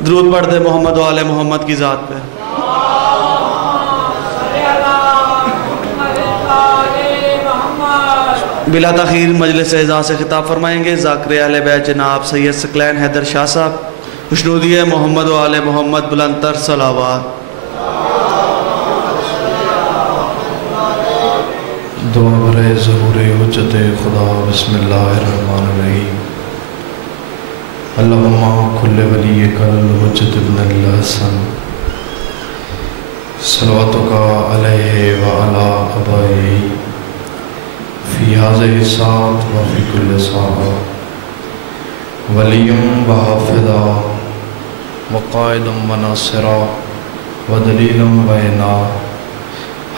درود پڑھ دے محمد و آل محمد کی ذات پہ۔ بلا تاخیر مجلس اعزاز سے خطاب فرمائیں گے ذاکر اہل بیت جناب سید ثقلین حیدر شاہ صاحب۔ خوشنودی ہے محمد و آل محمد بلند تر صلوات۔ دعا برائے ظہور حجت خدا بسم اللہ الرحمن الرحیم۔ اللہم کل ولی کل حجت ابن الحسن صلواتک علیہ وعلا ابائی فی هذه الساعة وفی کل ساعة ولی وحافظا وقائد وناصرا ودلیل وعینا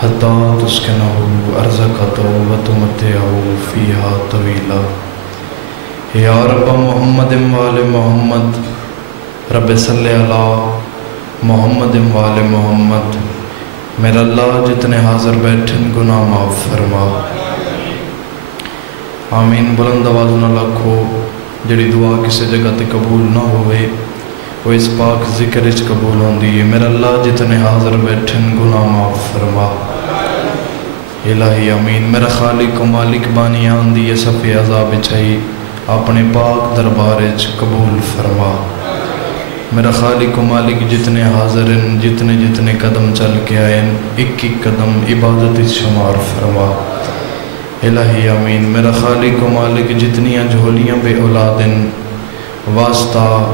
حتی تسکنہو ارزقتو وتمتعہو فیہا طویلا۔ یا رب محمد وآل محمد رب صلی اللہ محمد وآل محمد۔ میرا اللہ جتنے حاضر بیٹھن گناہ معاف فرما۔ آمین۔ بلند آواز نہ لکھو جڑی دعا کسی جگہ تے قبول نہ ہوئے وہ اس پاک ذکر اچ قبول ہوندی ہے۔ میرا اللہ جتنے حاضر بیٹھن گناہ معاف فرما۔ الہی آمین۔ میرا خالق و مالک بانی آندی ہے صفِ عذاب چاہی اپنے پاک دربار اچ قبول فرما۔ میرا خالق و مالک جتنے حاضر ہیں جتنے قدم چل کے آئے ایک قدم عبادت شمار فرما۔ الہی آمین۔ میرا خالق و مالک جتنیاں جھولیاں بے اولادن واسطہ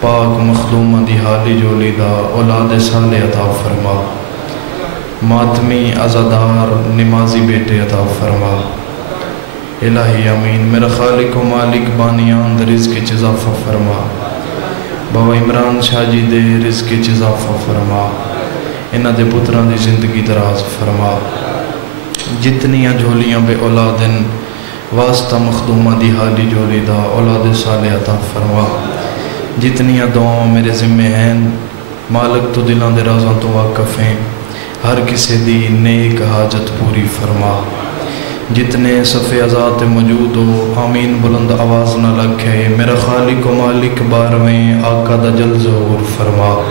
پاک مخدومہ دی حالی جھولی دا اولاد صالح عطا فرما۔ ماتمی عزادار نمازی بیٹے عطا فرما۔ الہی آمین۔ میرا خالق و مالک بانیان دے رزق چ اضافہ فرما۔ بابا عمران شاہ جی دے رزق چ اضافہ فرما۔ انہاں دے پتراں دی زندگی دراز فرما۔ جتنیاں جھولیاں بے اولادن واسطہ مخدومہ دی حالی جھولی دا اولاد صالح عطا فرما۔ جتنیاں دعاؤں میرے ذمے ہیں مالک تو دلاں دے رازاں تو واقف ہیں ہر کسی دی نیک حاجت پوری فرما۔ جتنے صفِ عزات موجود ہو آمین بلند آواز نہ لکھے۔ میرا خالق و مالک بارویں آقا دا جل ظہور فرما۔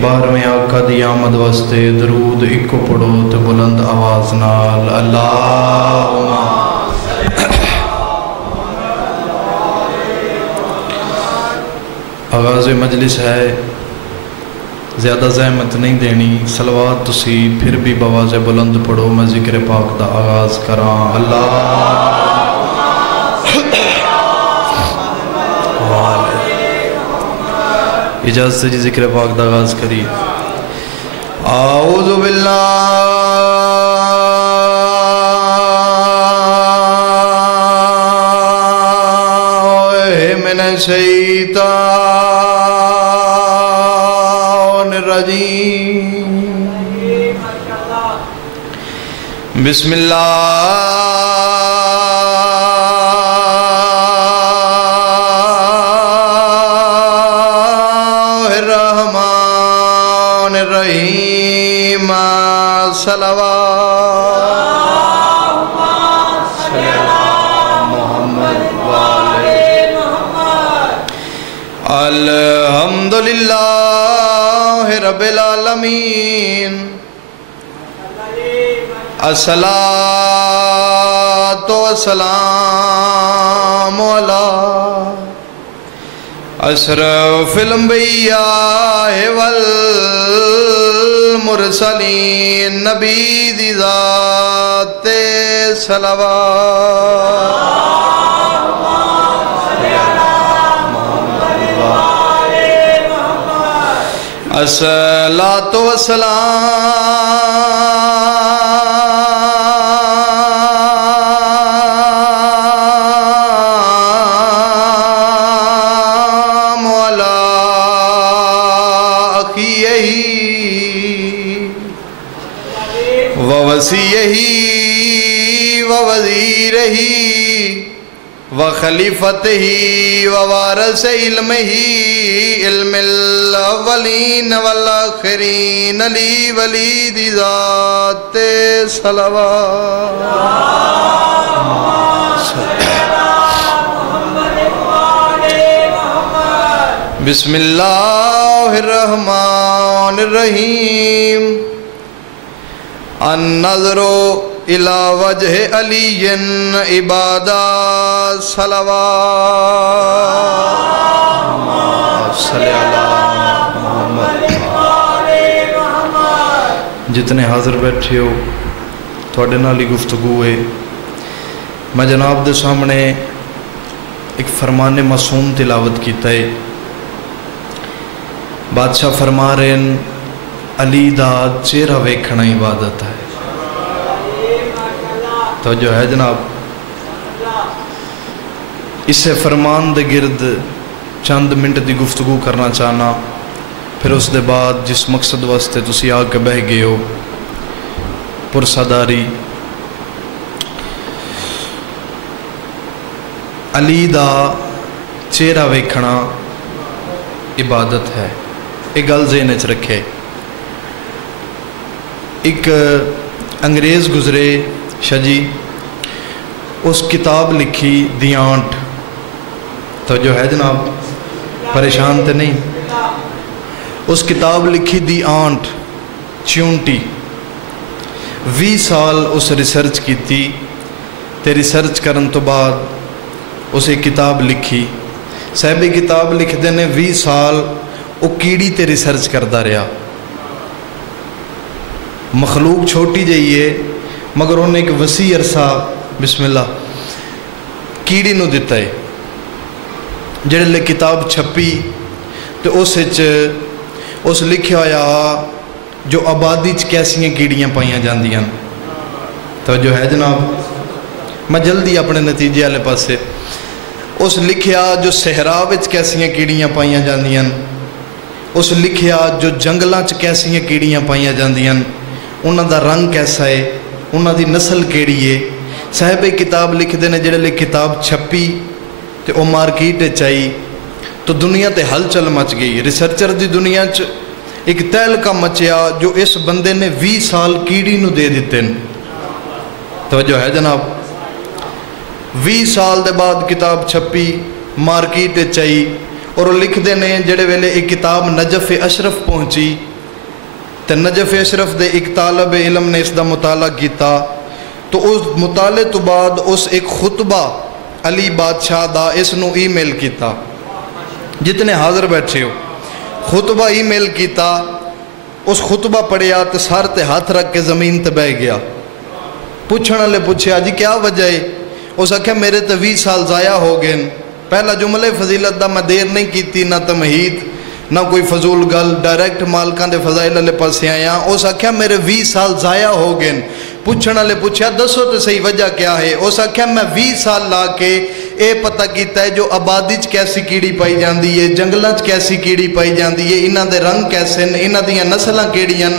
بارویں آقا دی آمد واسطے درود اکو پڑھو تو بلند آواز نال اللہم۔ آغاز مجلس ہے زیادہ زحمت نہیں دینی صلوات تسی پھر بھی بواز بلند پڑھو۔ میں ذکر پاک دا آغاز کراں اللہ اجازت سے جی ذکر پاک دا آغاز کری۔ اعوذ باللہ من الشیطان الرجیم۔ بسم اللہ الرحمن الرحیم۔ صلوات محمد والے الحمدللہ رب العالمین۔ الصلاة والسلام علی اشرف الانبیاء والمرسلین۔ نبی دی ذات صلوات۔ الصلاة والسلام علی اخیہ ووصیہ ووزیرہ وخلیفتہ ووارث علمہ علم الاولین والآخرین علی ولی دی ذات صلوات۔ بسم اللہ الرحمن الرحیم النظر الى وجہ علی عبادہ صلوات صلی اللہ محمد۔ جتنے حاضر بیٹھے ہو تھوڑے نالی گفتگو ہے، میں جناب دے سامنے ایک فرمان معصوم تلاوت کیتا ہے۔ بادشاہ فرما رہے ہیں علی دا چہرہ ویکھنا عبادت ہے۔ تو جو ہے جناب اسے فرمان دے گرد چند منٹ دی گفتگو کرنا چاہنا، پھر اس دے بعد جس مقصد واسطے تسی آ کے بہ گئے ہو پرساداری۔ علی دا چہرہ ویکھنا عبادت ہے۔ ایک گل ذہن وچ رکھے، ایک انگریز گزرے شاہ جی، اس کتاب لکھی دی آنٹ۔ تو جو ہے جناب پریشان تے نہیں، اس کتاب لکھی دی آنٹ چیونٹی، 20 سال اس ریسرچ کی تھی تے ریسرچ کرن تو بعد اسے کتاب لکھی۔ صاحب کتاب لکھ دینے 20 سال وہ کیڑی تے ریسرچ کردا رہا۔ مخلوق چھوٹی جائیے مگر انہیں ایک وسیع عرصہ بسم اللہ کیڑی نو دیتا ہے، جڑے لے کتاب چھپی تو اس لکھیا ہویا جو آبادی چ کیسیاں کیڑیاں پائیاں جاندیاں۔ تو جو ہے جناب میں جلدی اپنے نتیجے والے پاسے، اس لکھیا جو صحرا وچ کیسیاں کیڑیاں پائیاں جاندیاں، اس لکھیا جو جنگلاں چ کیسیاں کیڑیاں پائیاں جاندیاں، انہاں دا رنگ کیسا ہے، انہاں دی نسل کیڑی ہے۔ صاحب کتاب لکھ دینے جڑے لے کتاب چھپی تے او مارکیٹ چائی تو دنیا تے ہلچل مچ گئی۔ ریسرچر دی دنیا چ ایک تہلکا مچیا جو اس بندے نے 20 سال کیڑی نو دے دیتے ہیں۔ توجہ ہے جناب، 20 سال دے بعد کتاب چھپی مارکیٹ چائی اور لکھ دینے جڑے ویلے ایک کتاب نجف اشرف پہنچی تے نجف اشرف دے ایک طالب علم نے اس دا مطالعہ کیتا تو اس مطالعے تو بعد اس ایک خطبہ علی بادشاہ دا اس نو ای میل کیتا۔ جتنے حاضر بیٹھے ہو خطبہ ای میل کیتا، اس خطبہ پڑھیا تے سر تے ہاتھ رکھ کے زمین تے بہ گیا۔ پوچھنا لے پوچھیا جی کیا وجہ ہے؟ اس آکھیا میرے تے 20 سال ضائع ہو گئے۔ پہلا جملے فضیلت دا میں دیر نہیں کیتی، نہ تمہید نہ کوئی فضول گل، ڈائریکٹ مالکاں دے فضائل لے پاسے آیا۔ اس آکھیا میرے 20 سال ضائع ہو گئے۔ پوچھنا لے پوچھیا دسو تے صحیح وجہ کیا ہے؟ اس آکھیا میں 20 سال لا کے اے پتہ کیتا ہے جو آبادی چ کیسی کیڑی پائی جاندی ہے، جنگلاں چ کیسی کیڑی پائی جاندی ہے، انہاں دے رنگ کیسے ہیں، انہاں دیاں نسلاں کیڑیاں۔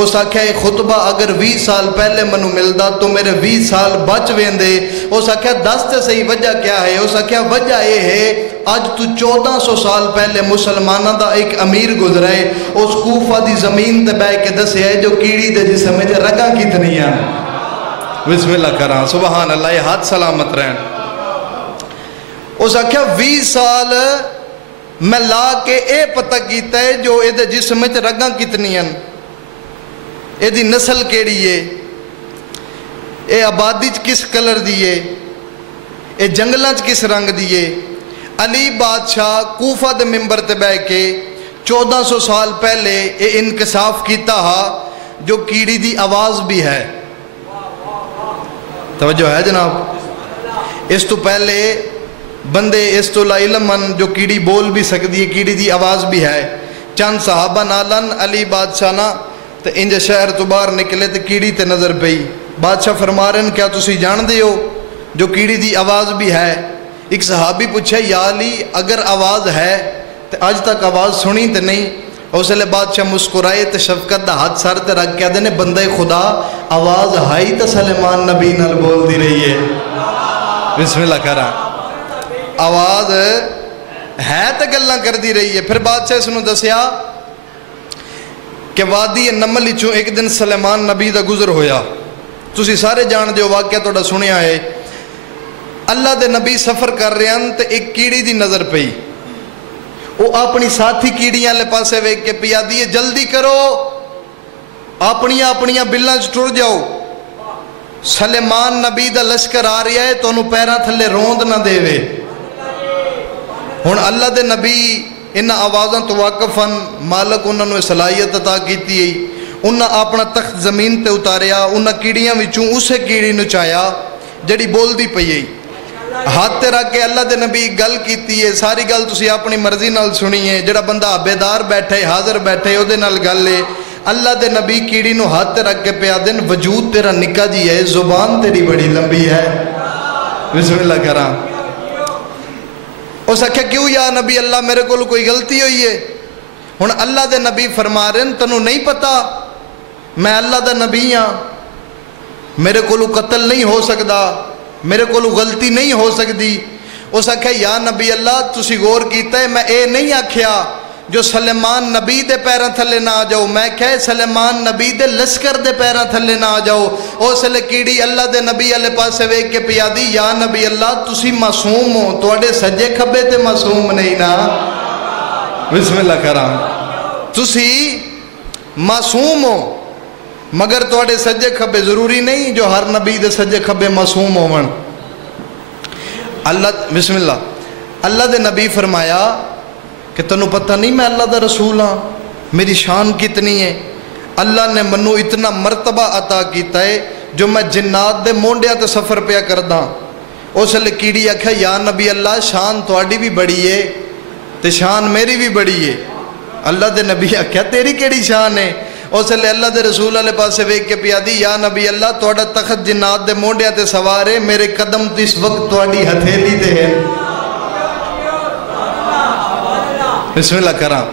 اس آکھیا اے خطبہ اگر 20 سال پہلے منو ملدا تو میرے 20 سال بچ ویندے۔ اس آکھیا دس تے صحیح وجہ کیا ہے؟ اس آکھیا وجہ اے ہے آج تو 1400 سال پہلے مسلمانہ دا ایک امیر گزرے، اس کوفہ دی زمین تے بے کے دسے ہے جو کیڑی دے جسم میں رگاں کتنی ہیں۔ بسم اللہ کراں، سبحان اللہ، یہ ہاتھ سلامت رہن۔ اس آکھیا 20 سال میں لا کے اے پتہ کیتا ہے جو اے دے جسم میں رگاں کتنی ہیں، اے دی نسل کیڑی ہے، اے آبادی کس کلر دیئے، اے جنگلاں کس رنگ دیئے۔ علی بادشاہ کوفہ دے ممبر تے بے کے 1400 سال پہلے اے انکشاف کیتا ہا جو کیڑی دی آواز بھی ہے۔ توجہ ہے جناب، اس تو پہلے بندے اس تو لا علمن جو کیڑی بول بھی سکتی ہے، کیڑی دی آواز بھی ہے۔ چند صحابہ نالن علی بادشاہ نا تے انجے شہر تو باہر نکلے تے کیڑی تے نظر پئی۔ بادشاہ فرما رہے ہیں کیا تسی جان دے ہو جو کیڑی دی آواز بھی ہے؟ ایک صحابی پوچھے یا علی اگر آواز ہے تے آج تک آواز سنی تے نہیں؟ اس لئے بادشاہ مسکرائے تے شفقت دا ہاتھ سر تے رکھ کیا دینے بندے خدا آواز ہائی تے سلیمان نبی نال بول دی رہی ہے۔ بسم اللہ کرا، آواز ہے تے گلاں کر دی رہی ہے۔ پھر بادشاہ اس نے دسیا کہ وادی نمل چوں ایک دن سلیمان نبی دا گزر ہویا۔ تسی سارے جان دیو واقعہ توڑا سنیا ہے۔ اللہ دے نبی سفر کر رہے ہیں تے ایک کیڑی دی نظر پئی، وہ اپنی ساتھی کیڑیاں لے پاسے ویک کے پیا دیے جلدی کرو اپنیاں بلاں چ ٹر جاؤ سلیمان نبی دا لشکر آ رہا ہے تو انہوں پیراں تھلے روند نہ دے وے ہن اللہ دے نبی انہاں آوازاں تو واقفن مالک انہوں نے صلاحیت عطا کیتی ہے انہاں اپنا تخت زمین تے اتاریا انہاں کیڑیاں وچوں اسے کیڑی نو چایا جڑی بول دی پئی ہے ہاتھ تے رکھ کے اللہ دے نبی گل کیتی ہے ساری گل تسی اپنی مرضی نال سنی ہے جڑا بندہ بیدار بیٹھے حاضر بیٹھے او دے نال گل ہے اللہ دے نبی کیڑی نو ہاتھ تے رکھ کے پیا دن وجود تیرا نکا جی ہے زبان تیری بڑی لمبی ہے بسم اللہ کراں اس آکھیا کیوں یا نبی اللہ میرے کو کوئی غلطی ہوئی ہے ہن اللہ دے نبی فرما رہے ہیں تنوں نہیں پتا میں اللہ دا نبی ہاں میرے کو قتل نہیں ہو سکدا میرے کو غلطی نہیں ہو سکتی اس آکھیا یا نبی اللہ تسی غور کیتا ہے میں اے نہیں آکھیا جو سلیمان نبی دے پیراں تھلے نہ آ جاؤ میں کہے سلیمان نبی دے لشکر دے پیراں تھلے نہ آ جاؤ اس لے کیڑی اللہ دے نبی علیہ پاسے ویک کے پیا دی یا نبی اللہ تسی معصوم ہو تواڈے سجے کھبے تے معصوم نہیں نا بسم اللہ کراں تسی معصوم ہو مگر تواڈے سجے کھبے ضروری نہیں جو ہر نبی دے سجے کھبے معصوم ہون اللہ بسم اللہ اللہ دے نبی فرمایا کہ تنوں پتہ نہیں میں اللہ دا رسول ہاں میری شان کتنی ہے اللہ نے منو اتنا مرتبہ عطا کیتا ہے جو میں جنات دے مونڈیاں تے سفر پیا کردا اس لے کیڑی آکھیا یا نبی اللہ شان تواڈی بھی بڑی ہے تے شان میری بھی بڑی ہے اللہ دے نبی آکھیا تیری کیڑی شان ہے اس لے اللہ دے رسول علیہ پاسے ویک کے پیا دی یا نبی اللہ تواڈا تخت جنات دے مونڈیاں تے سوار ہے میرے قدم تو اس وقت تواڈی ہتھیلی تے ہے بسم اللہ کراں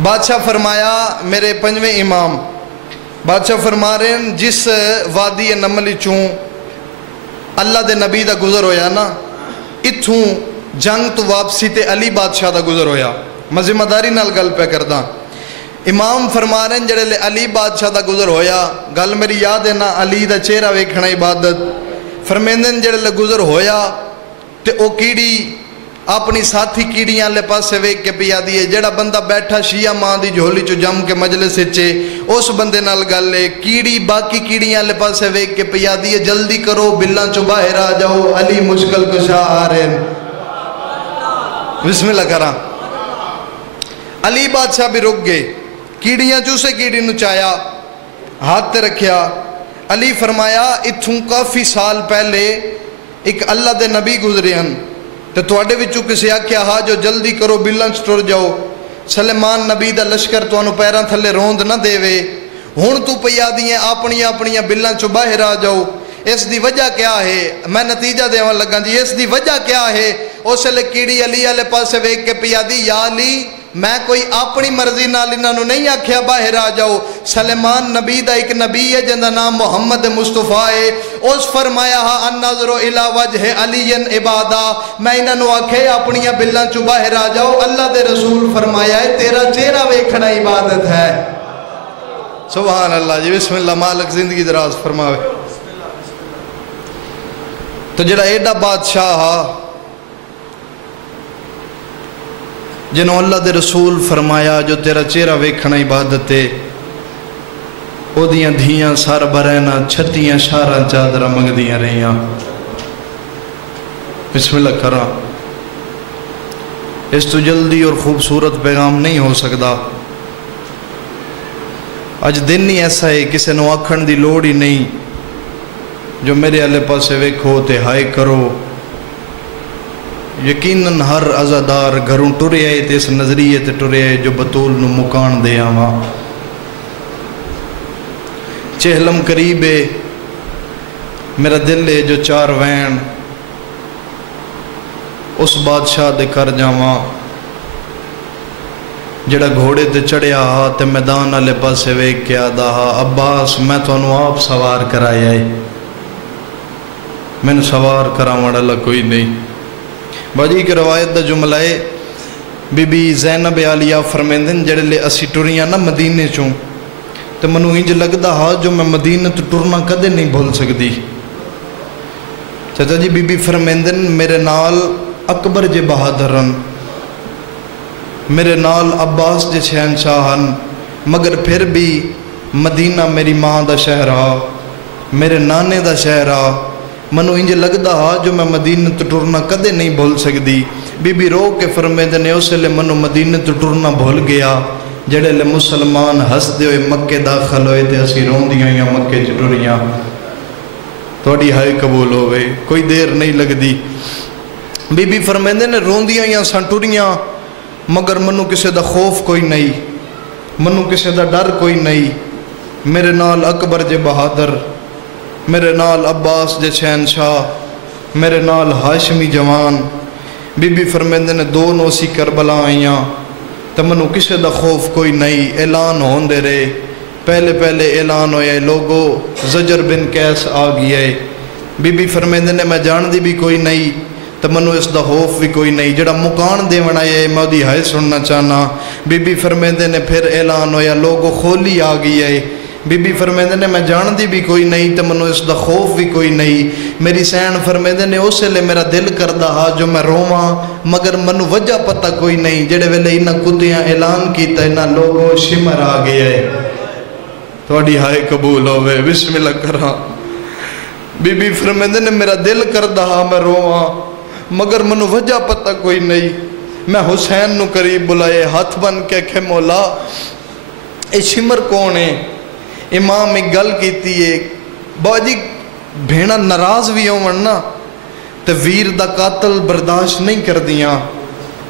بادشاہ فرمایا میرے پنجویں امام بادشاہ فرما رہے ہیں جس وادی نملی چوں اللہ دے نبی دا گزر ہویا نا اتھوں جنگ تو واپسی تے علی بادشاہ دا گزر ہویا میں ذمہ داری نال گل پہ کرداں امام فرما رہے ہیں جڑے لے علی بادشاہ دا گزر ہویا گل میری یاد ہے نا علی دا چہرہ ویکھنا عبادت فرمیندن جڑے لے گزر ہویا تے او کیڑی اپنی ساتھی کیڑیاں لے پاسے ویک کے پیا دیئے جڑا بندہ بیٹھا شیعہ ماں دی جھولی چو جم کے مجلس چے اس بندے نال گل لے کیڑی باقی کیڑیاں لے پاسے ویک کے پیا دیئے جلدی کرو بلاں چو باہر آ جاؤ علی مشکل کشا آ رہے ہیں بسم اللہ کراں علی بادشاہ بھی رک گئے کیڑیاں چوسے کیڑی نو چایا ہاتھ تے رکھیا علی فرمایا اتھوں کافی سال پہلے ایک اللہ دے نبی گزرے ہیں تو تواڈے وچوں کسی آکھیا ہا جو جلدی کرو بلاں چ ٹر جاؤ سلیمان نبی دا لشکر تانوں پیراں تھلے روند نہ دے وے ہن تو پیا دیاں اپنیاں بلاں چوں باہر آ جاؤ اس دی وجہ کیا ہے میں نتیجہ دیوان لگا جی اس دی وجہ کیا ہے اس لے کیڑی علی والے پاسے ویکھ کے پیا دی یا علی میں کوئی اپنی مرضی نال انہاں نوں نہیں آکھیا باہر آ جاؤ سلیمان نبی دا ایک نبی ہے جن دا نام محمد مصطفیٰ ہے اس فرمایا ہا النظر الی وجہ علی عبادہ میں انہاں نوں آکھے اپنیاں بلاں چوں باہر آ جاؤ اللہ دے رسول فرمایا ہے تیرا چہرہ ویکھنا عبادت ہے سبحان اللہ جی بسم اللہ مالک زندگی دراز فرماوے تو جڑا ایڈا بادشاہ ہا جنہوں اللہ دے رسول فرمایا جو تیرا چہرہ ویکھنا عبادت ہے او دیاں دھیاں سار برہنا چھتیاں شاراں چادرہ منگ دیاں رہیاں بسم اللہ کراں اس تو جلدی اور خوبصورت پیغام نہیں ہو سکتا اج دن ہی ایسا ہے کسی نو آکھن دی لوڑ ہی نہیں جو میرے علیہ پاسے ویکھو تے ہائے کرو یقیناً ہر عزادار گھروں ٹرے آئے تے اس نظریے تے ٹرے آئے جو بطول نو مکان دے آواں چہلم قریب ہے میرا دل ہے جو چار وین اس بادشاہ دے کر جاواں جڑا گھوڑے تے چڑھیا ہا تے میدان والے پاسے ویکھ کے آدا ہا عباس میں تانوں آپ سوار کرایا ہے میں سوار کراوڑ والا کوئی نہیں باجی کی روایت دا جملہ ہے بی بی زینب عالیہ فرمیندن جڑے لے اسی ٹریاں نا مدینے چوں تے منو انج لگدا ہا جو میں مدینے تو ٹرنا کدے نہیں بھول سکدی چچا جی بی بی فرمیندن میرے نال اکبر جے بہادرن میرے نال عباس دے شہنشاہ ہن، مگر پھر بھی مدینہ میری ماں دا شہر آ، میرے نانے دا شہر آ، منو انج لگدا ہا جو میں مدینہ تو ٹرنا کدے نہیں بھول سکدی۔ بی بی رو کے فرمیندے نے اس لئے منو مدینہ تو ٹرنا بھول گیا جڑے لے مسلمان ہس دے ہوئے مکے داخل ہوئے تے اسی رون دیاں یا مکے چٹوریاں۔ توڑی ہائے قبول ہوئے، کوئی دیر نہیں لگ دی۔ بی بی فرمیندے نے رون دیاں یا سنٹوریاں، مگر منو کسے دا خوف کوئی نہیں، منو کسے دا ڈر کوئی نہیں۔ میرے نال اکبر جے بہادر، میرے نال عباس جے شہنشاہ، میرے نال ہاشمی جوان۔ بی بی فرمیندے نے دونوں سی کربلا آئیاں، تو منو کسے دا خوف کوئی نہیں۔ اعلان ہون دے رہے، پہلے اعلان ہوئے، لوگو زجر بن قیس آ گیا ہے۔ بی بی فرمیندے نے میں جان دی بھی کوئی نہیں، تو منو اس دا خوف بھی کوئی نہیں۔ جڑا مکان دے منائے میں دی ہائے سننا چاہنا۔ بی بی فرمیندے نے پھر اعلان ہویا، لوگو کھولی آ گئی ہے۔ بی بی فرمیندے نے میں جان دی بھی کوئی نہیں، تو منو اس دا خوف بھی کوئی نہیں۔ میری سین فرمیندے نے اس لئے میرا دل کردہ ہا جو میں رواں، مگر منو وجہ پتہ کوئی نہیں۔ جڑے ویلے انہاں کتیاں اعلان کیتا انہاں لوگو شمر آ گیا ہے۔ توڑی ہائے قبول ہوئے، بسم اللہ کرا۔ بی بی فرمیندے نے میرا دل کردہ ہا میں رواں، مگر منو وجہ پتہ کوئی نہیں۔ میں حسین نو قریب بلائے، ہاتھ بن کے کہ مولا اے شمر کون ہے؟ امام ایک گل کیتی ہے، باجی بھیڑا ناراض بھی ہوں ورنہ تے ویر دا قاتل برداشت نہیں کر دیاں۔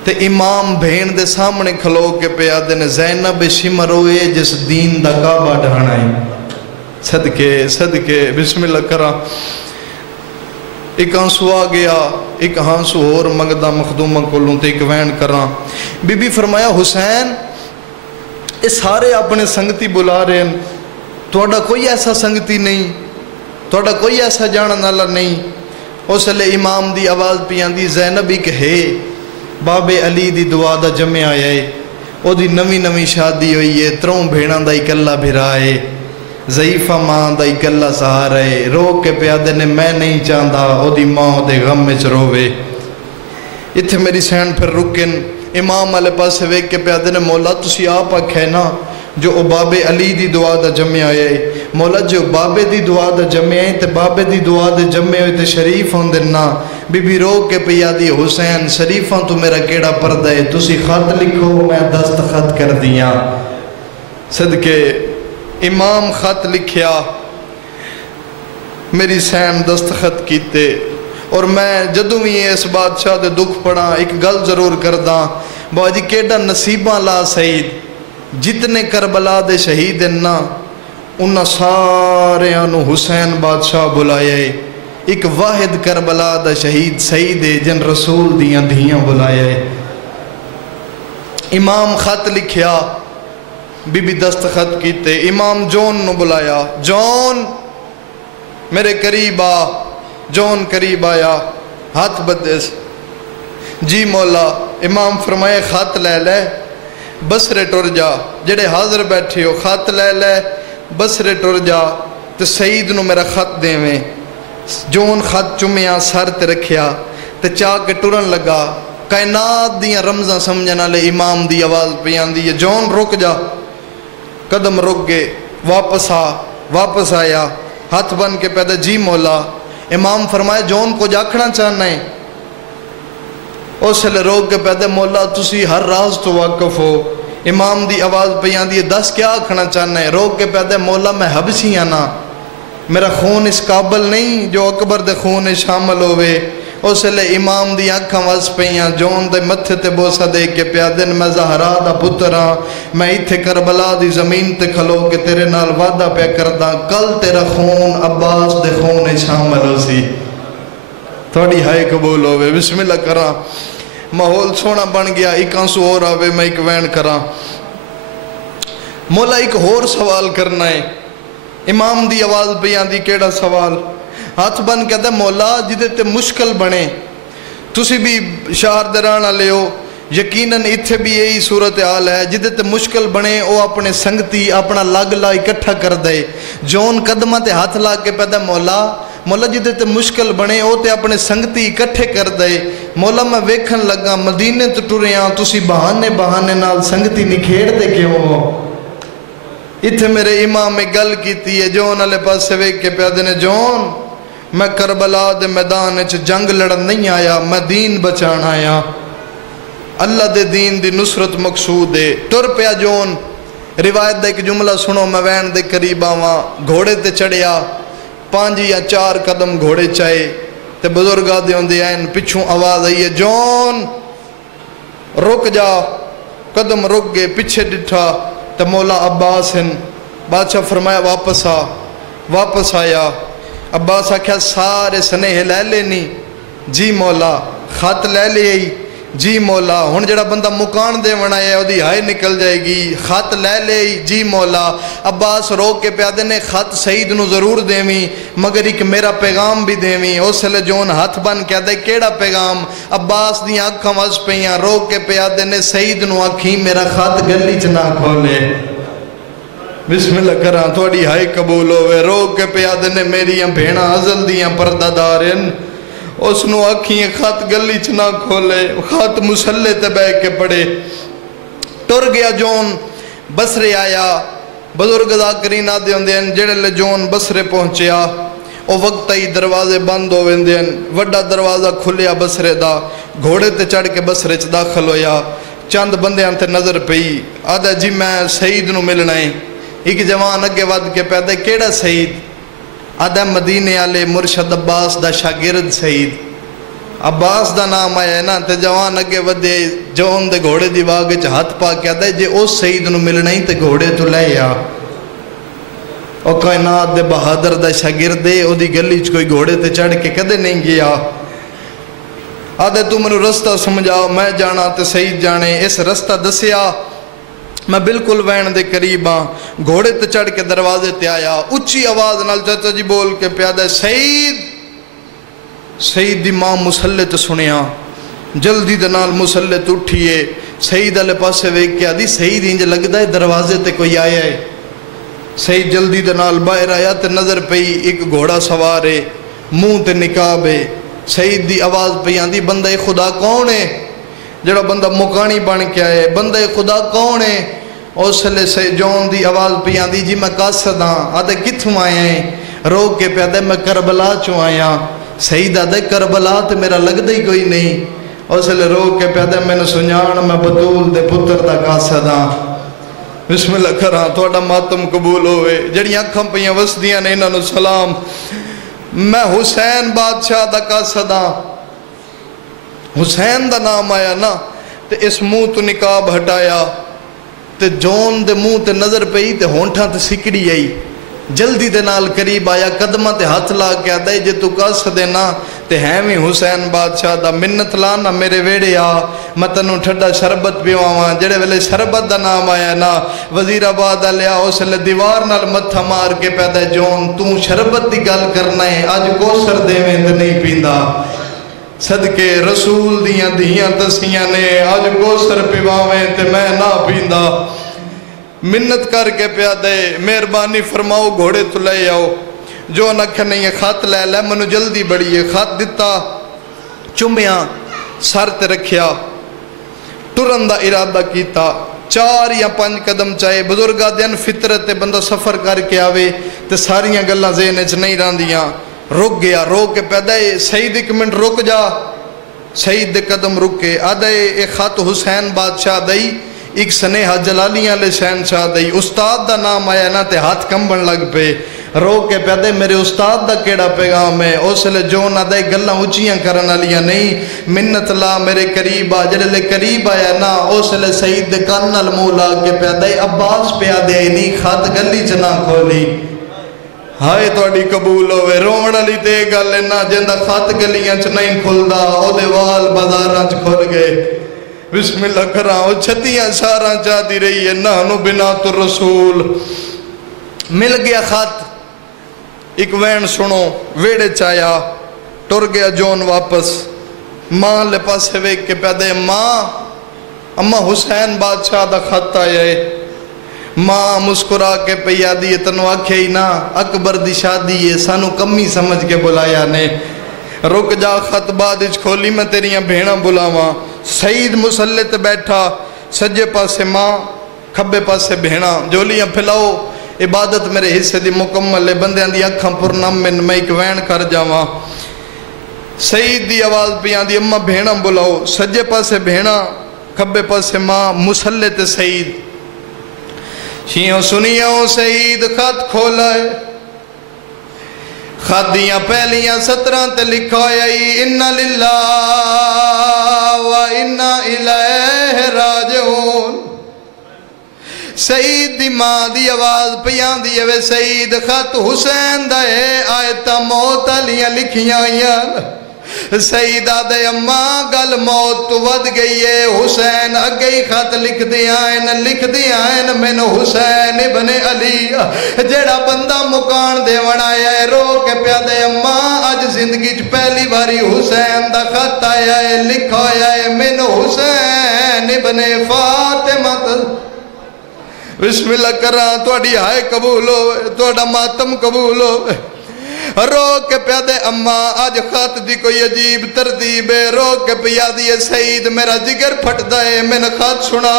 تے امام بھین دے سامنے کھلو کے پیادے نے زینب شمر ہوئے جس دین دا کعبہ ڈھانا ہے۔ صدقے بسم اللہ کرا۔ ایک آنسو آ گیا، ایک آنسو اور مگدہ مخدومہ کولوں تے ایک وین کرا۔ بی بی فرمایا حسین اے سارے اپنے سنگتی بلا رہے ہیں، توڑا کوئی ایسا سنگتی نہیں، توڑا کوئی ایسا جانن والا نہیں۔ اس لئے امام دی آواز پیاندی زینب ایک ہے باب علی دی دعا دا جمع آیا ہے، او دی نوی شادی ہوئی ہے، تروں بھیڑاں دا اکلا بھرائے، ضعیفہ ماں دا اکلا سہارا ہے۔ رو کے پیادے نے میں نہیں چاہتا او دی ماں دے غم میں چروے۔ اتھے میری سین پھر رکن، امام علیہ پاس ویک کے پیادے نے مولا تسی آپ آکھے نا جو او باب علی دی دعا دا جمع آئے، مولا جو بابے دی دعا دا جمع آئے تے بابے دی دعا دا جمع ہوئے تے شریف ہوں دینا۔ بی بی رو کے پیادی حسین شریفاں تو میرا کیڑا پردہ ہے، تسی خط لکھو میں دستخط کر دیاں۔ صدقے امام خط لکھیا، میری سین دستخط کیتے، اور میں جدوں بھی اس بادشاہ دے دکھ پڑا ایک گل ضرور کرداں، باجی کیڑا نصیباں لا سعید، جتنے کربلا دے شہید نا انہاں سارے آنو حسین بادشاہ بلائے، ایک واحد کربلا دا شہید سعید ہے جن رسول دیاں دھیاں بلائے۔ امام خط لکھیا، بی بی دستخط کیتے، امام جون نو بلایا، جون میرے قریب آ۔ جون قریب آیا، ہاتھ بدس، جی مولا۔ امام فرمائے خط لے لے بسرے ٹر جا، جڑے حاضر بیٹھے ہو خط لے لے بسرے ٹر جا تو سعید نو میرا خط دے میں۔ جون خط چمیا سر تے رکھیا تے چاہ کے ٹرن لگا، کائنات دیاں رمضاں سمجھنا لے امام دی آواز پیاندی ہے، جون رک جا۔ قدم رک گئے، واپس آیا، ہاتھ بن کے پیدا، جی مولا۔ امام فرمائے جون کو جاکھنا چاہنا ہے؟ اس لئے روک کے پیدا، مولا تسی ہر راز تو واقف ہو۔ امام دی آواز پیاندی ہے، دس کیا آکھنا چاہنا ہے؟ روک کے پیدا، مولا میں حبشی آنا، میرا خون اس قابل نہیں جو اکبر دے خون شامل ہوئے۔ اس لئے امام دی آنکھاں وز پیاں، جون دے متھے تے بوسہ دے کے پیادن، میں زہرا دا پتراں، میں ایتھے کربلا دی زمین تے کھلو کے تیرے نال وعدہ پہ کرداں، کل تیرا خون عباس دے خون شامل ہو سی۔ تھوڑی ہائے قبول ہوئے، بسم اللہ کراں۔ ماحول سونا بن گیا، ایک آنسو اور آوے، میں ایک وین کراں۔ مولا ایک اور سوال کرنا ہے۔ امام دی آواز بیان دی کیڑا سوال؟ ہاتھ بن کے دے مولا جدے تے مشکل بنے، تسی بھی شہر درانا لے ہو، یقیناً اتھے بھی یہی صورتحال ہے، جدے تے مشکل بنے او اپنے سنگتی اپنا لگ لا اکٹھا کر دے۔ جون قدمہ تے ہاتھ لا کے پیدا، مولا مولا جدے تے مشکل بنے او تے اپنے سنگتی اکٹھے کر دے مولا میں ویکھن لگا مدینے تو ٹریاں تسی بہانے نال سنگتی نکھیڑ دے کیوں ہو اتھے میرے امام میں گل کیتی ہے جون والے پاسے ویکھ کے پیادے نے جون میں کربلا دے میدان وچ جنگ لڑن نہیں آیا میں دین بچان آیا اللہ دے دین دی نصرت مقصود ہے ٹر پیا جون روایت دا ایک جملہ سنو میں وین دے قریب آواں گھوڑے تے چڑھیا 5 یا 4 قدم گھوڑے چائے تے بزرگاں دے ہوندے ہیں پچھوں آواز آئی ہے جون رک جا قدم رک گئے پیچھے ڈٹھا تے مولا عباس ہیں بادشاہ فرمایا واپس آیا عباس آکھیا سارے سنیہ لے لینی جی مولا خط لے لے جی مولا ہن جڑا بندہ مکان دے ونایا او دی ہائے نکل جائے گی خط لے لے جی مولا عباس رو کے پیادے نے خط سعید نو ضرور دیویں مگر ایک میرا پیغام بھی دیویں اس لے جون ہاتھ بن کے دے کیڑا پیغام عباس دی آنکھاں وس پیاں رو کے پیادے نے سعید نو آکھی میرا خط گلی چ نہ کھولے بسم اللہ کراں تھوڑی ہائے قبول ہوئے رو کے پیادے نے میری بھیڑاں ازل دیاں پردہ دارن اس نو آکھیں خط گلی چ نہ کھولے خط مسلے تے بے کے پڑے ٹر گیا جون بصرے آیا بزرگ ذاکرین آدھے ہوندے ہیں جڑے لے جون بصرے پہنچیا او وقت ہی دروازے بند ہو ویندے ہیں وڈا دروازہ کھلیا بصرے دا گھوڑے تے چڑھ کے بصرے چ داخل ہویا چند بندیاں تے نظر پئی آدھا جی میں سعید نو ملنا ہے ایک جوان اگے ود کے پیدا کیڑا سعید آدھا مدینے آلے مرشد عباس دا شاگرد سعید عباس دا نام آیا ہے نا تے جوان اگے ودے جون دے گھوڑے دی واگے چ ہاتھ پا کے آدھا جے اس سعید نو ملنا ہی تے گھوڑے تو لے آ او کائنات دے بہادر دا شاگرد دے او دی گلی چ کوئی گھوڑے تے چڑھ کے کدے نہیں گیا آدھے تو منو رستہ سمجھاؤ میں جانا تے سعید جانے اس رستہ دسیا میں بالکل وین دے قریب ہاں گھوڑے تے چڑھ کے دروازے تے آیا اچھی آواز نال چاچا جی بول کے پیادہ سعید دی ماں مسلے تے سنیا جلدی دے نال مسلے تے اٹھیے سعید علیہ پاسے ویک کے آدھی سعید انج لگدا ہے دروازے تے کوئی آیا ہے سعید جلدی دے نال باہر آیا تے نظر پئی ایک گھوڑا سوار ہے منہ تے نقاب ہے سعید دی آواز پئی آندی بندہ خدا کون ہے جڑا بندہ مکانی بن کے آئے بندہ خدا کون ہے اس لئے سے جون دی آواز پی آندی جی میں قاصد ہاں آدھے کتھوں آئے ہیں رو کے پہ آدھے میں کربلا چوں آیا سعید آدھے کربلا تے میرا لگ دے ہی کوئی نہیں اس لئے رو کے پہ آدھے میں نے سنجان میں بطول دے پتر دا قاصد ہاں بسم اللہ کراں توڑا ماتم قبول ہوئے جڑی آنکھاں پیاں وسدیاں نے انہوں سلام میں حسین بادشاہ دا قاصد ہاں حسین دا نام آیا نا تے اس منہ تو نقاب ہٹایا تے جون دے منہ تے نظر پئی تے ہونٹاں تے سکڑی آئی جلدی دے نال قریب آیا قدمہ تے ہاتھ لا کے آدھائی جے تو کس دینا تے ہیویں حسین بادشاہ دا منت لانا میرے ویڑے آ میں تنوں ٹھڈا شربت پیواں جڑے ویلے شربت دا نام آیا نا وزیر آباد لیا اس لئے دیوار نال متھا مار کے پیدا جون تو شربت دی گل کرنا ہے آج کوثر دیویں تے نہیں پیندا صدقے رسول دیاں دیاں دسیاں نے آج کوثر پیواویں تے میں نہ پیندا منت کر کے پیا دے مہربانی فرماؤ گھوڑے تو لے آؤ جو نکھ نہیں ہے خط لے لے منو جلدی بڑی ہے خط دیتا چمیاں سر تے رکھیا ترن دا ارادہ کیتا 4 یا 5 قدم چاہے بزرگاں دین فطرت تے بندہ سفر کر کے آوے تے ساریاں گلاں ذہن وچ نہیں راندیاں رک گیا رو کے پیدا سعید 1 منٹ رک جا سعید دے قدم رکے آدھے ایک خط حسین بادشاہ دئی ایک سنیحہ جلالیاں لے شہنشاہ دئی استاد دا نام آیا نا تے ہاتھ کمبن لگ پے رو کے پیادے میرے استاد دا کیڑا پیغام ہے اس لئے جو نہ دے گلہ اچیاں کرنا لیا نہیں منت لا میرے قریب آ جڑے لے قریب آیا نا اس لئے سعید دے کانل مولا کے پیادے عباس پیادے نہیں خط گلی چنا کھولی ہائے توڑی قبول ہوئے رومن علی تے گل نا جندہ خط گلیاں چ نہیں کھلدا او دے وال بازاراں چ کھل گئے بسم اللہ کراں او چھتیاں ساراں چاہتی رہی ہے نحنو بنات الرسول مل گیا خط ایک وین سنو ویڑے چایا ٹر گیا جون واپس ماں لے پاسے ویک کے پیدے ماں اما حسین بادشاہ دا خط آیا ہے मां मुस्कुरा के पई आदी तनु आखे ही ना अकबर दी शादी है सानू कमी समझ के बुलाया ने रुक जा खत बाद खोली मैं तेरिया भेड़ा बुलावा सईद मुसल्ले ते बैठा सज्जे पासे मां खब्बे पासे भेड़ा जोलियां फैलाओ इबादत मेरे हिस्से दी मुकम्मल है बंदियां दी अखां पुरनम मैं एक वैन कर जावा सईद दी आवाज पई आंदी अम्मा भेड़ा बुलाओ सज्जे पासे भेड़ा खब्बे पासे मां मुसल्ले ते सईद शियों सुनियो सईद खत खोला है खत दियां पहलियां 17 ते लिखा है इन्ना लिल्लाह व इन्ना इलैहि राजिऊन सईद दी मां दी आवाज पई आंदी है वे सईद खत हुसैन दा है आयतां मौत आलियां लिखियां होइयां सईदा दे अम्मा गल मौत तो वध गई है हुसैन अगे ही खत लिखदे आए मैनू हुसैन इब्न अली जेड़ा बंदा मुकान देवन आया है रो के प्या दे अम्मा अज जिंदगी च पहली बारी हुसैन दा खत आया है लिखा होया है मैनू हुसैन इब्न फातिमा बिस्मिल्लाह करा तुहाडी हाय कबूल होवे तुहाडा मातम कबूल होवे रो के प्यादे अम्मा आज खत दी कोई अजीब तरतीब है रो के पिया दी सईद मेरा जिगर फटदा है मैंने खत सुना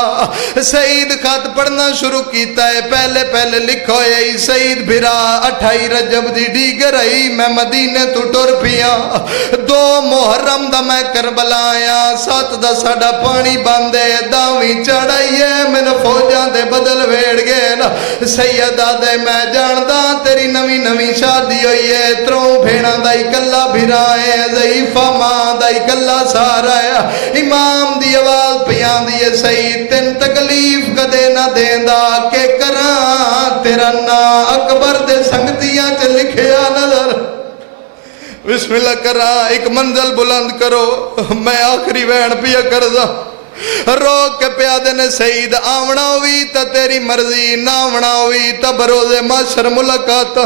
सईद खत पढ़ना शुरू किया है पहले पहले लिखो है सईद बिरा 28 रजब दी डीगर आई मैं मदीने तो टुर पिया 2 मुहर्रम दा मैं करबला आया 7 दा साडा पानी बंद है दावी चढ़ाई है मैंने फौजां दे बदल वेड़ गए ना सैयदा दे मैं जानदा तेरी नवी नवी शादी हुई है त्रों भेड़ा दा इकल्ला भिरा है ज़ईफा मां दा इकल्ला सहारा है इमाम दी आवाज पई आंदी है सईद तेन तकलीफ कदे ना देंदा के करा तेरा ना अकबर दे संगतियां च लिखिया नजर बिस्मिल्लाह करा एक मंजिल बुलंद करो मैं आखिरी वैन पिया करदा रो के प्यादे ने सईद आवना हुई तो तेरी मर्जी ना आवना हुई तो बरोज़े माशर मुलाकात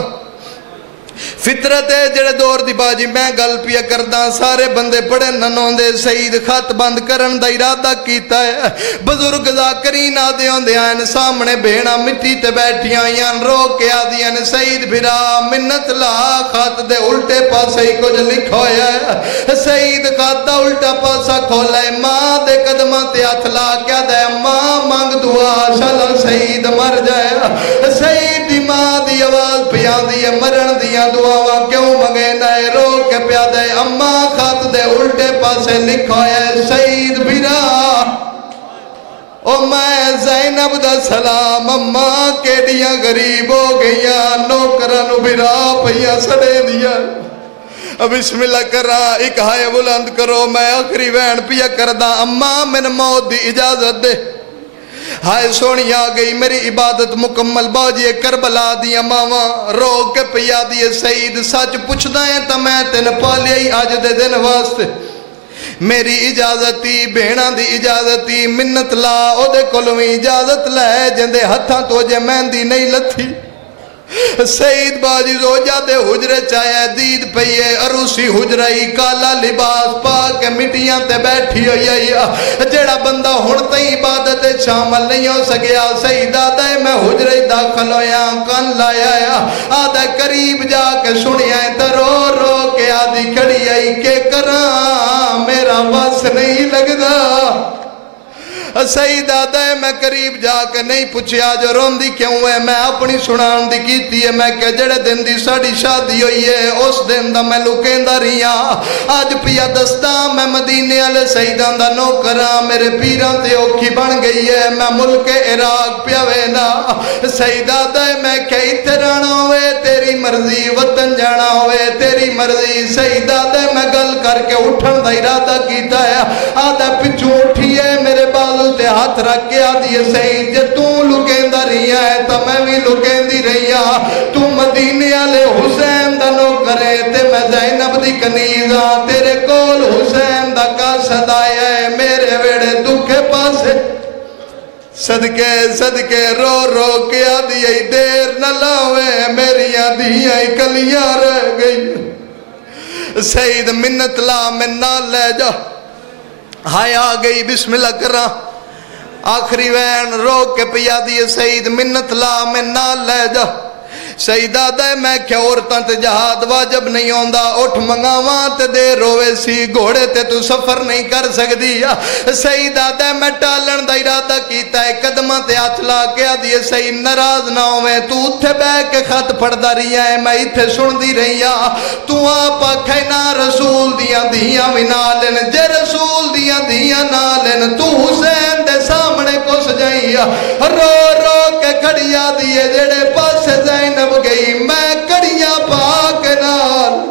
फितरत है जेड़े दौर दी बाजी मैं गल पिया करदा सारे बंदे पढ़े ननोंदे सईद खत बंद करन दा इरादा कीता है बुजुर्ग ज़ाकरीन आदे होंदे आन सामने भेड़ा मिट्टी ते बैठियां आन रो के आदियां ने सईद भिरा मिन्नत ला खत दे उल्टे पासे ही कुछ लिखा होया है सईद खत दा उल्टा पासा खोला मां दे कदमां ते हथ ला के दे मां मंग दुआ शाला सईद मर जाए सईद दी मां दी आवाज पई आंदी है मरण दियां दुआवा क्यों मंगे नए रो के प्यादे अम्मा खत दे उल्टे पासे लिखा है सईद बिरा ओ मैं ज़ैनब दा सलाम अम्मा केडियां गरीब हो गईया नौकरां नू बिरा पईया सड़े दिया बिस्मिल्लाह करा एक हाय बुलंद करो मैं आखिरी वैन पिया करदा अम्मा मैनू मौत दी इजाजत दे हाय सोनी आ गई मेरी इबादत मुकम्मल बाजी करबला दिया मावा रो के पिया दिए सईद सच पुछदा है तो मैं तेन पालिया ही अज दे दिन वास्ते मेरी इजाजती भेड़ा दी इजाजती मिन्नत ला ओदे कोलों इजाजत लै जिंदे हत्थां तो जे मेहंदी नहीं लथी सईद बाजी रोजा दे हुजरे चाया दीद पई है अरूसी हुजराई काला लिबास पा के मिट्टियां ते बैठी हुई है जेड़ा बंदा हुण तई इबादत शामिल नहीं हो सकिया सईदा दे मैं हुजरे दाखिल होया कन लाया आदा करीब जाके सुनिया तो रो रो के आदि खड़ी आई के करा मेरा बस नहीं लगदा सईदा दे मैं करीब जाके नहीं पूछया जो रोंदी क्यों है मैं अपनी सुनान दी कीती है मैं के जेड़े दिन दी साडी शादी हुई है उस दिन दा मैं लुकेंदा रिया अज पिया दसदा मैं मदीने वाले सईदां दा नौकरा मेरे पीरां ते औखी बन गई है मैं मुल्क इराक पिया वेंदा सईदा दे मैं के इत्थे रहना होवे तेरी मर्जी वतन जाना होवे तेरी मर्जी सईदा दे मैं गल करके उठन दा इरादा कीता है आदा पिछू उठी है मेरे बाल ते हाथ रख के आदि सही जे तू लुकेंदा रही है तो मैं भी लुकेंदी रही तू मदीने वाले हुसैन दा नौकर है ते मैं ज़ैनब दी कनीज़ तेरे कोल हुसैन दा कासद आया है मेरे वेड़े दुखे पासे सदके सदके रो रो के आदि देर न लावे मेरिया दियां कलियां रह गई सईद मिन्नत ला मैं ना ले जा हाय आ गई बिस्मिल्लाह करा آخری وین رو کے پیا دیے سید منت لا میں نال لے جا سید آدھا ہے میں کیا عورتاں تے جہاد واجب نہیں ہوندا اٹھ منگاواں تے دے روے سی گھوڑے تے تو سفر نہیں کر سکدی سید آدھا ہے میں ٹالن دا ارادہ کیتا ہے قدمہ تے ہاتھ لا کے آدھی سید ناراض نہ ہوئے تو اتھے بے کے خط پڑھدا رہی ہے میں اتھے سن دی رہی تو آپ آکھے نا رسول دیاں دیاں بھی نالن جے رسول دیاں دیاں نالن تو حسین دے سامنے کو سجائی رو رو کے کھڑیا دیے جڑے پاس زینب گئی میں کڑیاں پاک نال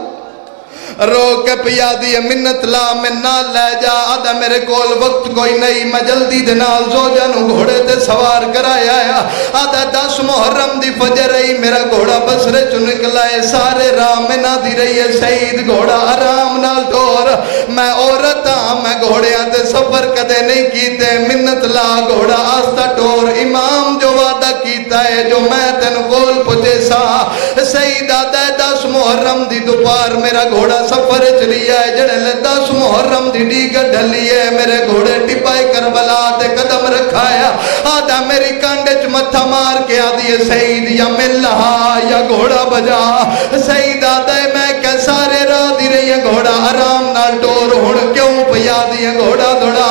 رو کے پیا دی منت لا میں نال لے جا آدھا میرے کول وقت کوئی نہیں میں جلدی دے نال زوجہ نو گھوڑے تے سوار کرایا آدھا 10 محرم دی فجر رہی میرا گھوڑا بسرے چو نکلا ہے سارے راہ میں نہ دی رہی ہے سید گھوڑا آرام نال دور میں عورت ہاں میں گھوڑیاں تے سفر کدے نہیں کیتے منت لا گھوڑا آستا ٹور امام جو وعدہ کیتا ہے جو میں تین کول پجے سا سید آدھا 10 محرم دی دوپار میرا گھوڑا سفر چلیا ہے جڑے لے 10 محرم دی ڈیگر ڈھلی ہے میرے گھوڑے ٹپائے کربلا تے قدم رکھایا آدھا میری کانڈے چ متھا مار کے آدھی سید یا مل لہا یا گھوڑا بجا سید آدھا میں کہ سارے راہ دی رہی ہے گھوڑا آرام نال ٹور ہن کیوں پیا دی ہے گھوڑا دوڑا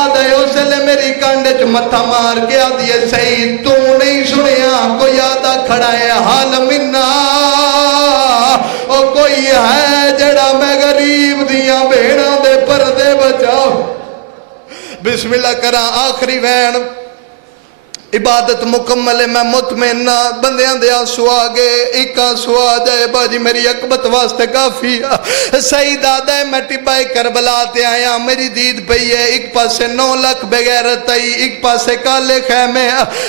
آدھا اسلے میری کانڈے چ متھا مار کے آدھی سید تو نہیں سنیا کوئی آدھا کھڑا ہے حال منا او کوئی ہے جڑا میں غریب دیاں بھیڑاں دے پردے بچاؤ بسم اللہ کرا آخری وین عبادت مکمل ہے میں مطمئن بندیاں دے آنسو آگے ایک آنسو آ جائے باجی میری اکبت واسطے کافی سید آدھے میں ٹپائی کربلا تے آیا میری دید پئی ہے ایک پاسے 9 لاکھ بغیرت آئی ایک پاسے کالے خیمے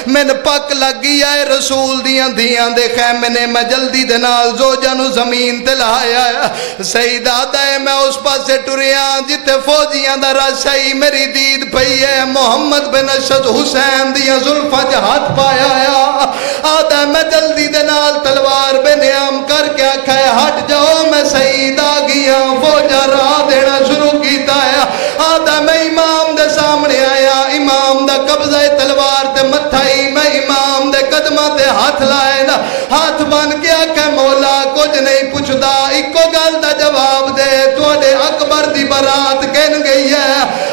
میں نے پاک لگی آئے رسول دیاں دے خیمے نے میں جلدی دے نال زوجہ نو زمین تے لایا سید آدھے میں اس پاسے ٹریاں جتے فوجیاں دا راشائی میری دید پئی ہے محمد بن اشد حسین دیاں ظلف ہاتھ پایا آدھا میں جلدی دے نال تلوار بے نیام کر کے آکھا ہے ہٹ جاؤ میں سید آگیا فوجہ راہ دینا شروع کیتا ہے آدھا میں امام دے سامنے آیا امام دا قبضہ تلوار تے متھائی میں امام دے قدمہ تے ہاتھ لائے نا ہاتھ بن کے آکھا مولا کچھ نہیں پوچھدا ایک کو گل دا جواب دے توڑے اکبر دی برات کہن گئی ہے